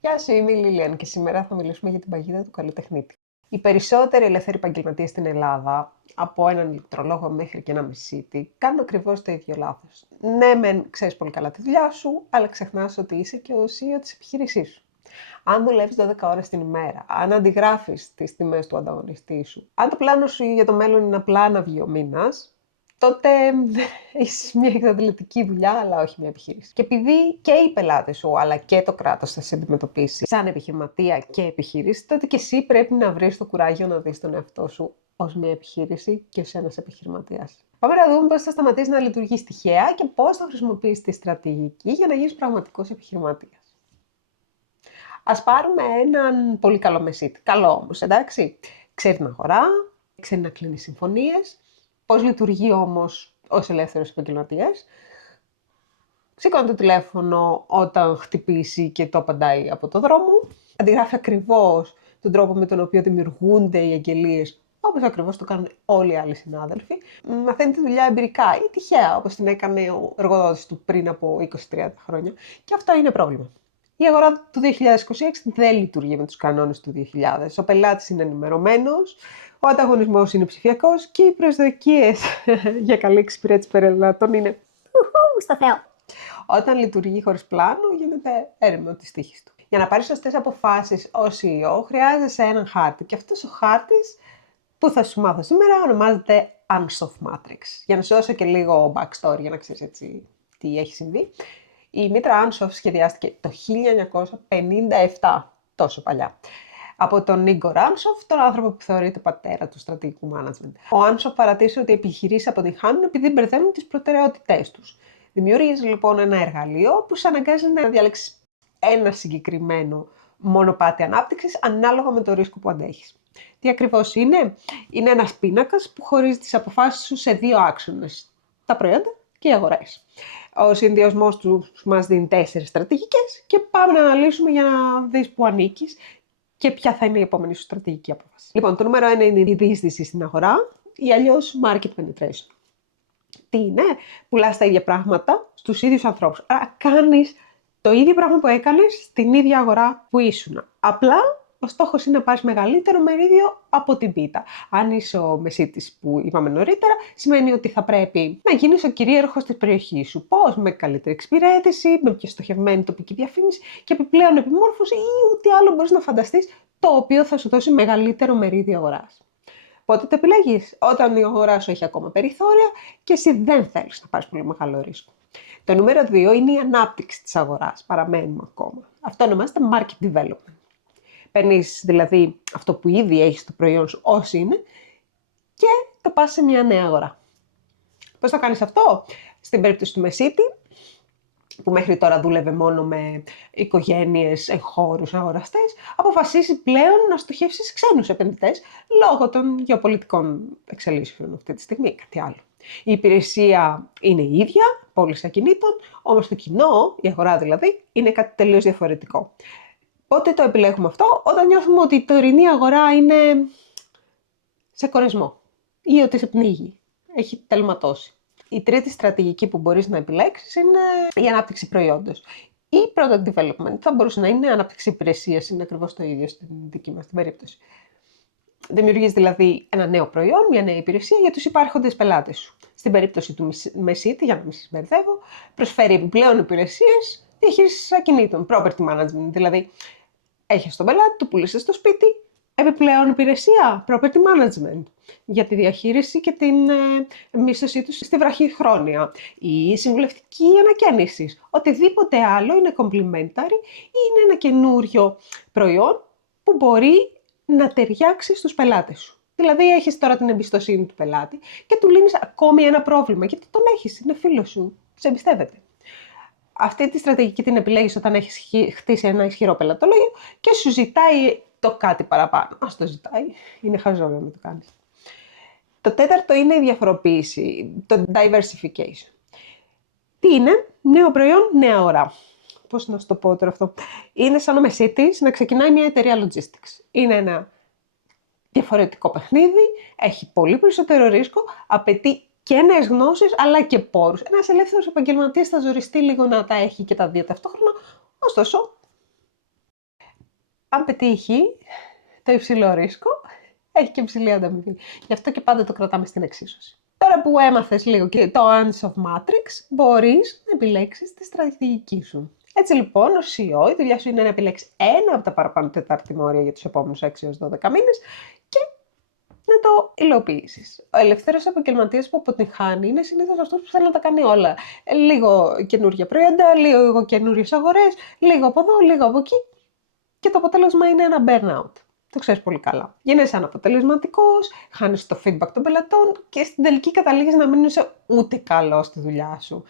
Γεια σου, είμαι η Λίλιαν και σήμερα θα μιλήσουμε για την παγίδα του καλλιτεχνίτη. Οι περισσότεροι ελεύθεροι επαγγελματίες στην Ελλάδα, από έναν ηλεκτρολόγο μέχρι και ένα μισήτη, κάνουν ακριβώς το ίδιο λάθος. Ναι, μεν ξέρεις πολύ καλά τη δουλειά σου, αλλά ξεχνάς ότι είσαι και ο CEO της επιχείρησής σου. Αν δουλεύεις 12 ώρες την ημέρα, αν αντιγράφεις τις τιμές του ανταγωνιστή σου, αν το πλάνο σου για το μέλλον είναι απλά να βγει ο μήνας, τότε έχεις μια εξαντλητική δουλειά, αλλά όχι μια επιχείρηση. Και επειδή και οι πελάτες σου, αλλά και το κράτος θα σε αντιμετωπίσει σαν επιχειρηματία και επιχείρηση, τότε και εσύ πρέπει να βρεις το κουράγιο να δεις τον εαυτό σου ως μια επιχείρηση και ως ένας επιχειρηματίας. Πάμε να δούμε πώς θα σταματήσει να λειτουργείς τυχαία και πώς θα χρησιμοποιήσεις τη στρατηγική για να γίνεις πραγματικός επιχειρηματίας. Ας πάρουμε έναν πολύ καλό μεσίτη. Καλό όμως, εντάξει. Ξέρει την αγορά, ξέρει να κλείνει συμφωνίες. Πώς λειτουργεί όμως ως ελεύθερος επαγγελματίας? Σηκώνει το τηλέφωνο όταν χτυπήσει και το απαντάει από το δρόμο. Αντιγράφει ακριβώς τον τρόπο με τον οποίο δημιουργούνται οι αγγελίες, όπως ακριβώς το κάνουν όλοι οι άλλοι συνάδελφοι. Μαθαίνει τη δουλειά εμπειρικά ή τυχαία, όπως την έκανε ο εργοδότης του πριν από 20-30 χρόνια. Και αυτό είναι πρόβλημα. Η αγορά του 2026 δεν λειτουργεί με τους κανόνες του 2000. Ο πελάτης είναι ενημερωμένος, ο ανταγωνισμός είναι ψηφιακός και οι προσδοκίες για καλή εξυπηρέτηση πελατών είναι στο Θεό. Όταν λειτουργεί χωρίς πλάνο, γίνεται έρημο της τύχης του. Για να πάρεις σωστές αποφάσεις ως CEO, χρειάζεσαι έναν χάρτη. Και αυτός ο χάρτης που θα σου μάθω σήμερα ονομάζεται Ansoff Matrix. Για να σου δώσω και λίγο backstory, για να ξέρεις έτσι τι έχει συμβεί. Η μήτρα Ansoff σχεδιάστηκε το 1957, τόσο παλιά, από τον Igor Ansoff, τον άνθρωπο που θεωρείται πατέρα του στρατηγικού management. Ο Ansoff παρατήρησε ότι οι επιχειρήσεις αποτυγχάνουν επειδή μπερδεύουν τις προτεραιότητές τους. Δημιούργησε λοιπόν ένα εργαλείο που σε αναγκάζει να διαλέξεις ένα συγκεκριμένο μονοπάτι ανάπτυξης ανάλογα με το ρίσκο που αντέχεις. Τι ακριβώς είναι? Είναι ένας πίνακας που χωρίζει τις αποφάσεις σου σε δύο άξονες. Τα προϊόντα και οι αγορές. Ο συνδυασμός του μας δίνει 4 στρατηγικές και πάμε να αναλύσουμε για να δεις που ανήκεις και ποια θα είναι η επόμενη σου στρατηγική απόφαση. Λοιπόν, το νούμερο 1 είναι η διείσδυση στην αγορά ή αλλιώς market penetration. Τι είναι? Πουλάς τα ίδια πράγματα στους ίδιους ανθρώπους. Άρα κάνεις το ίδιο πράγμα που έκανες στην ίδια αγορά που ήσουν. Απλά ο στόχος είναι να πάρεις μεγαλύτερο μερίδιο από την πίτα. Αν είσαι ο μεσίτης που είπαμε νωρίτερα, σημαίνει ότι θα πρέπει να γίνεις ο κυρίαρχος της περιοχής σου. Πώς? Με καλύτερη εξυπηρέτηση, με πιο στοχευμένη τοπική διαφήμιση και επιπλέον επιμόρφωση ή ό,τι άλλο μπορείς να φανταστείς, το οποίο θα σου δώσει μεγαλύτερο μερίδιο αγοράς. Πότε το επιλέγεις? Όταν η αγορά σου έχει ακόμα περιθώρια και εσύ δεν θέλεις να πάρεις πολύ μεγάλο ρίσκο. Το νούμερο 2 είναι η ανάπτυξη της αγοράς. Παραμένουμε ακόμα. Αυτό ονομάζεται market development. Παίρνεις δηλαδή αυτό που ήδη έχεις στο προϊόν σου ως είναι και το πας σε μια νέα αγορά. Πώς το κάνεις αυτό? Στην περίπτωση του μεσίτη, που μέχρι τώρα δούλευε μόνο με οικογένειες, εγχώρους, αγοραστές, αποφασίσει πλέον να στοχεύσει ξένους επενδυτές λόγω των γεωπολιτικών εξελίξεων αυτή τη στιγμή, κάτι άλλο. Η υπηρεσία είναι η ίδια, πώληση ακινήτων, όμως το κοινό, η αγορά δηλαδή, είναι κάτι τελείως διαφορετικό. Πότε το επιλέγουμε αυτό? Όταν νιώθουμε ότι η τωρινή αγορά είναι σε κορεσμό ή ότι σε πνίγει, έχει τελματώσει. Η τρίτη στρατηγική που μπορείς να επιλέξεις είναι η ανάπτυξη προϊόντος. Η product development θα μπορούσε να είναι ανάπτυξη υπηρεσίας, είναι ακριβώς το ίδιο στην δική μας την περίπτωση. Δημιουργείς δηλαδή ένα νέο προϊόν, μια νέα υπηρεσία για τους υπάρχοντες πελάτες σου. Στην περίπτωση του μεσίτη, για να μην σας μπερδεύω, προσφέρει επιπλέον υπηρεσίες διαχείρισης ακινήτων, property management, δηλαδή έχεις τον πελάτη, του πουλήσεις στο σπίτι, επιπλέον υπηρεσία, property management, για τη διαχείριση και την μίσθωσή τους στη βραχυχρόνια ή συμβουλευτική ανακαίνιση. Οτιδήποτε άλλο είναι complementary ή είναι ένα καινούριο προϊόν που μπορεί να ταιριάξει στους πελάτες σου. Δηλαδή έχεις τώρα την εμπιστοσύνη του πελάτη και του λύνεις ακόμη ένα πρόβλημα, γιατί τον έχεις, είναι φίλος σου, σε εμπιστεύεται. Αυτή τη στρατηγική την επιλέγεις όταν έχεις χτίσει ένα ισχυρό πελατολόγιο και σου ζητάει το κάτι παραπάνω. Ας το ζητάει, είναι χαζό να το κάνεις. Το τέταρτο είναι η διαφοροποίηση, το diversification. Τι είναι? Νέο προϊόν, νέα αγορά. Πώς να σου το πω τώρα αυτό? Είναι σαν ο μεσίτης να ξεκινάει μια εταιρεία logistics. Είναι ένα διαφορετικό παιχνίδι, έχει πολύ περισσότερο ρίσκο, απαιτεί και νέες γνώσεις αλλά και πόρους. Ένας ελεύθερος επαγγελματίας θα ζοριστεί λίγο να τα έχει και τα δύο ταυτόχρονα, ωστόσο αν πετύχει το υψηλό ρίσκο, έχει και υψηλή ανταμοιβή. Γι' αυτό και πάντα το κρατάμε στην εξίσωση. Τώρα που έμαθες λίγο και το Ants of Matrix, μπορείς να επιλέξεις τη στρατηγική σου. Έτσι λοιπόν, ως CEO, η δουλειά σου είναι να επιλέξεις ένα από τα παραπάνω τεταρτημόρια για τους επόμενους 6 έως 12 μήνες και να το υλοποιήσεις. Ο ελεύθερος επαγγελματίας που αποτυγχάνει είναι συνήθως αυτός που θέλει να τα κάνει όλα. Λίγο καινούργια προϊόντα, λίγο καινούριες αγορές, λίγο από εδώ, λίγο από εκεί. Και το αποτέλεσμα είναι ένα burnout. Το ξέρεις πολύ καλά. Γίνεσαι αναποτελεσματικός, χάνεις το feedback των πελατών και στην τελική καταλήγεις να μην είσαι ούτε καλό στη δουλειά σου,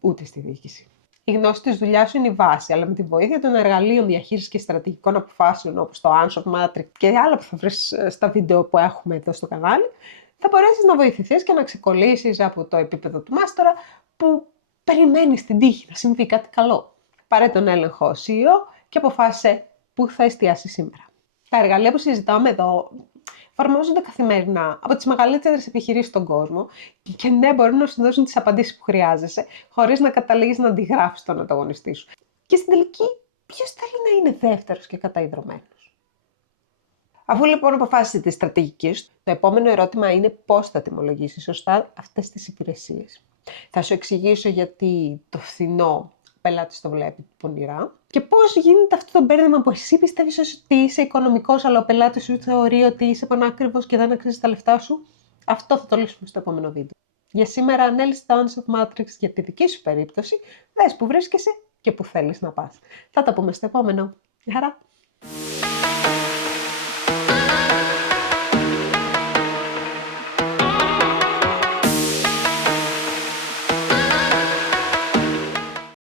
ούτε στη διοίκηση. Η γνώση της δουλειάς σου είναι η βάση, αλλά με τη βοήθεια των εργαλείων διαχείρισης και στρατηγικών αποφάσεων, όπως το Ants of Matrix και άλλα που θα βρεις στα βίντεο που έχουμε εδώ στο κανάλι, θα μπορέσεις να βοηθηθείς και να ξεκολλήσεις από το επίπεδο του μάστορα που περιμένει στην τύχη να συμβεί κάτι καλό. Πάρε τον έλεγχο ως CEO και αποφάσισε πού θα εστιάσει σήμερα. Τα εργαλεία που συζητάμε εδώ εφαρμόζονται καθημερινά από τις μεγαλύτερες επιχειρήσεις στον κόσμο και ναι, μπορούν να σου δώσουν τις απαντήσεις που χρειάζεσαι, χωρίς να καταλήγεις να αντιγράφεις τον ανταγωνιστή σου. Και στην τελική, ποιος θέλει να είναι δεύτερος και καταϊδρωμένος. Αφού λοιπόν αποφάσισε τη στρατηγική σου, το επόμενο ερώτημα είναι πώς θα τιμολογήσεις σωστά αυτές τις υπηρεσίες. Θα σου εξηγήσω γιατί το φθηνό πελάτης το βλέπει πονηρά και πώς γίνεται αυτό το μπέρδεμα που εσύ πιστεύεις ότι είσαι οικονομικός, αλλά ο πελάτης σου θεωρεί ότι είσαι πανάκριβος και δεν αξίζει τα λεφτά σου. Αυτό θα το λύσουμε στο επόμενο βίντεο. Για σήμερα ανέλυσε το Ants of Matrix για τη δική σου περίπτωση. Δες που βρίσκεσαι και που θέλεις να πας. Θα τα πούμε στο επόμενο. Γεια χαρά!